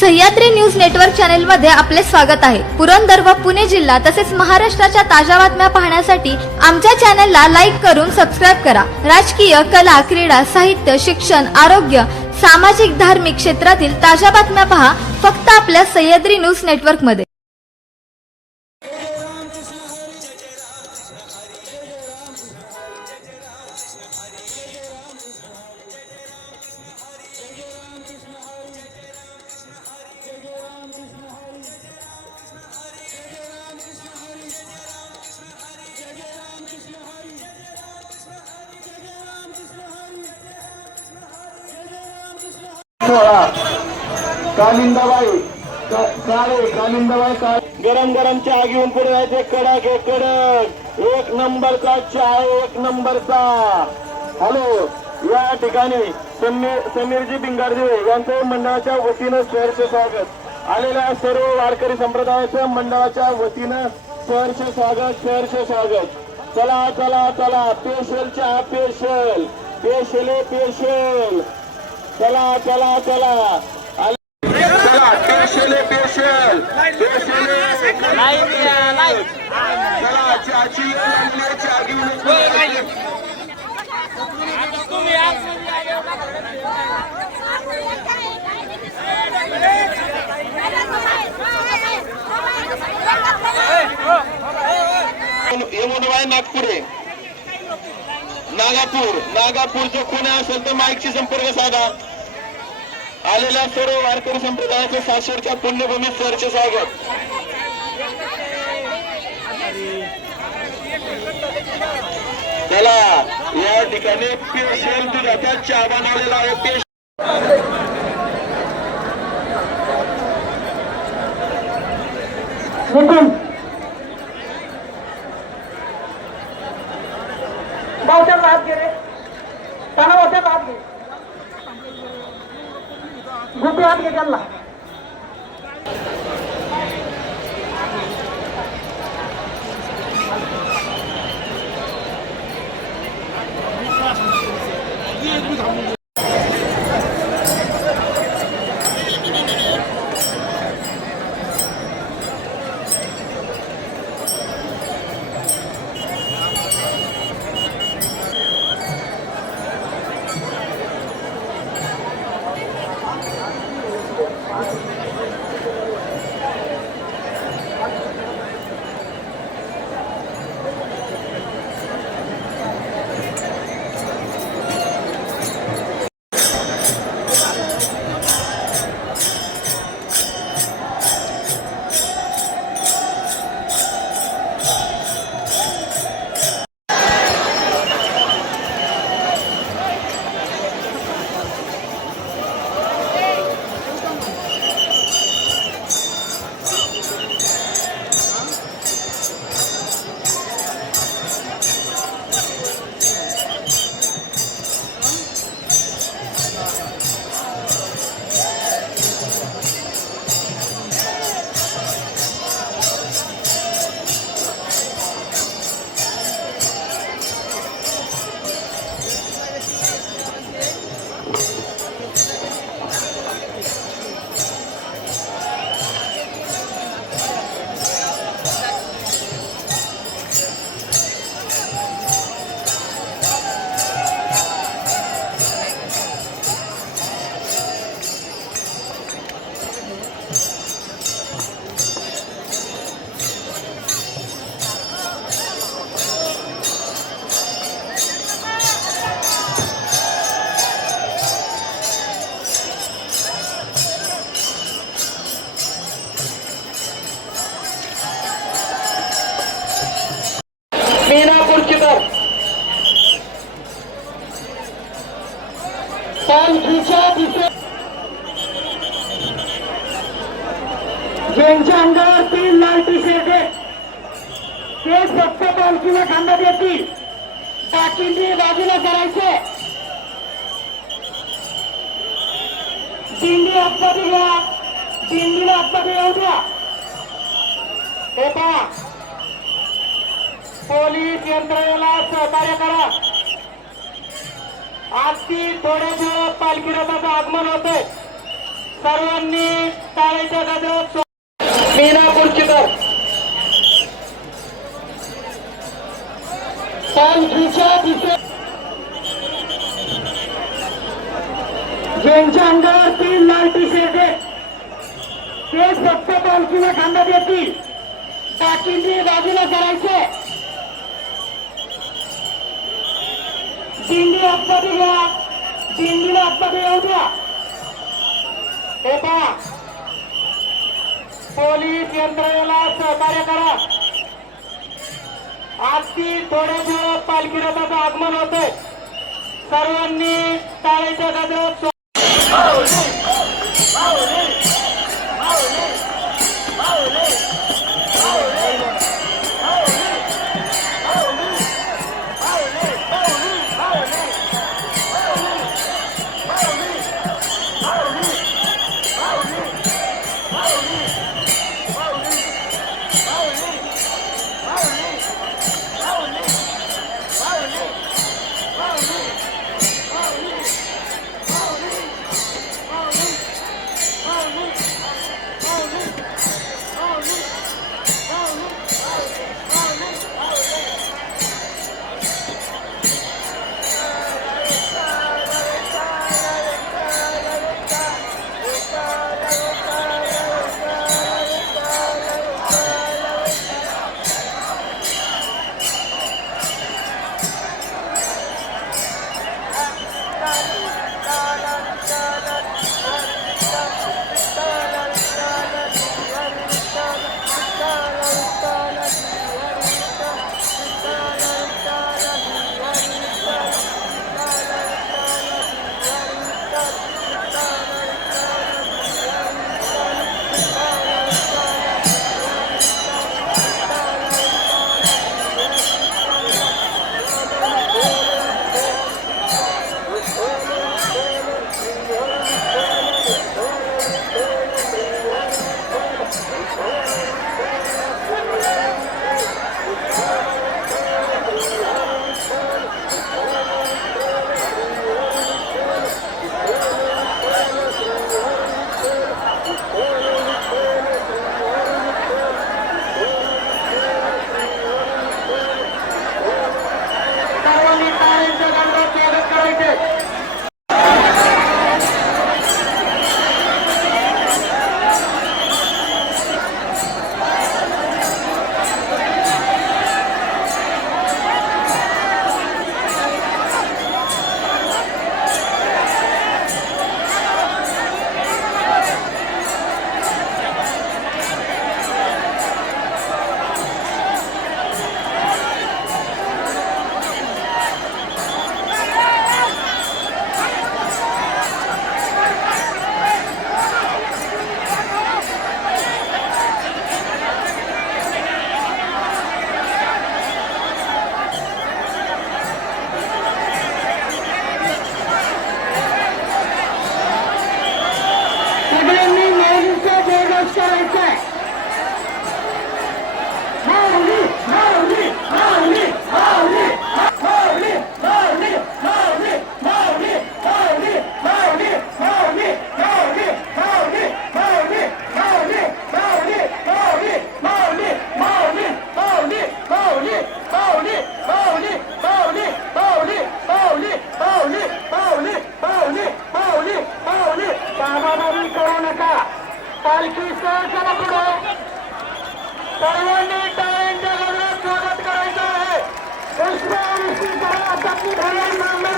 Sahyadri news network channel मध्ये आपले स्वागत आहे। पुरंदर व पुणे जिल्हा तसेच महाराष्ट्राच्या ताज्या बातम्या पाहण्यासाठी आमच्या चॅनलला लाईक करून सबस्क्राइब करा। राजकीय, कला, क्रीडा, साहित्य, शिक्षण, आरोग्य, सामाजिक, धार्मिक क्षेत्रातील ताज्या बातम्या पहा फक्त आपल्या सह्याद्री न्यूज नेटवर्क मध्ये। कालिंदाबाई गरम गरम चहा घेऊन पुढे जायचे। कडक एक कडक एक नंबरचा चहा, एक नंबरचा। हॅलो, या ठिकाणी समीरजी भिंगारजी यांचे मंडळाच्या वतीनं सहर्ष स्वागत। आलेल्या सर्व वारकरी संप्रदायाच्या मंडळाच्या वतीनं सहर्ष स्वागत, सहर्ष स्वागत। चला चला चला, पेशल चहा, पेशल पेशल पेशल, चला चला चला चला, पेशल पेशल पेशल, चला चहाची चहा घेऊन नागपुरे नागापूरचे कोणी असेल तर माईकशी संपर्क साधा। आलेल्या सर्व वारकरी संप्रदायाचे सासवडच्या पुण्यभूमीत सहर्ष स्वागत। चला, या ठिकाणी पेशल दुधाचा चहा बनवलेला आहे। बावच्या हात घे रे, त्यांना मोठ्या हात घे, गुपी हात घे त्यांना। ज्यांच्या अंगावर 3 लाल टी शर्ट आहे ते फक्त पालखीला खांदा देतील, बाकींनी बाजूला करायचे। दिंडी आतमध्ये घ्या, दिंडीला आतमध्ये येऊ द्या। हे पहा, पोलीस यंत्रणेला सहकार्य करा। आजची थोड्या दिवस पालखी रथाचं आगमन होतंय। सर्वांनी टाळीच्या गजरात मीना कुर्चीकर पालखीच्या दिशे ज्यांच्या अंगावरती लाल टी शर्ट आहे ते फक्त पालखीला खांदा देतील. बाकींनी बाजूला करायचे. दिंडी आतमध्ये घ्या. दिंडीला आतमध्ये येऊ द्या. हे पहा पोलीस यंत्रणेला सहकार्य करा. आजची थोड्या वेळात पालखी रथाचं आगमन होतंय. सर्वांनी टाळीच्या गजरात पालखी सहसा पुढे सर्वांनी टाळ्यांच्या गजरात स्वागत करायचं आहे. पुष्पवृष्टी करा.